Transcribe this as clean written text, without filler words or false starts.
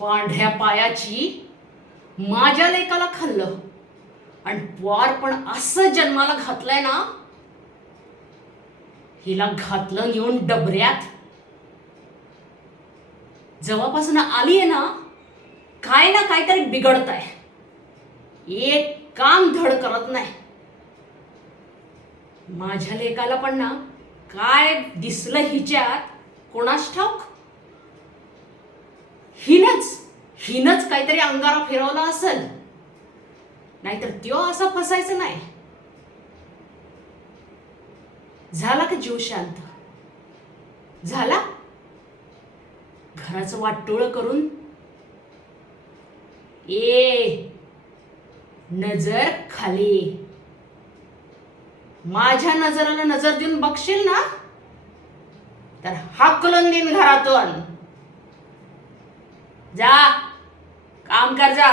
पांढऱ्या पायाची माझ्या लेकाला खाल्लं आणि पोर पण असं जन्माला घातलंय ना, हिला घातलं नेऊन डबऱ्यात. जेव्हापासून आली आहे ना, काय ना काहीतरी बिघडत आहे. एक काम धड करत नाही. माझ्या लेकाला पण ना काय दिसलं हिच्यात कोणास ठाऊक. हिनच काहीतरी अंगारा फिरवला असेल, नाहीतर त्यो असा फसायचं नाही. झाला का जीव शांत? झाला घराचं वाटोळ करून? नजर खाली. माझ्या नजराला नजर देऊन बघशील ना, तर हाकलून देईन घरातून. जा काम कर जा.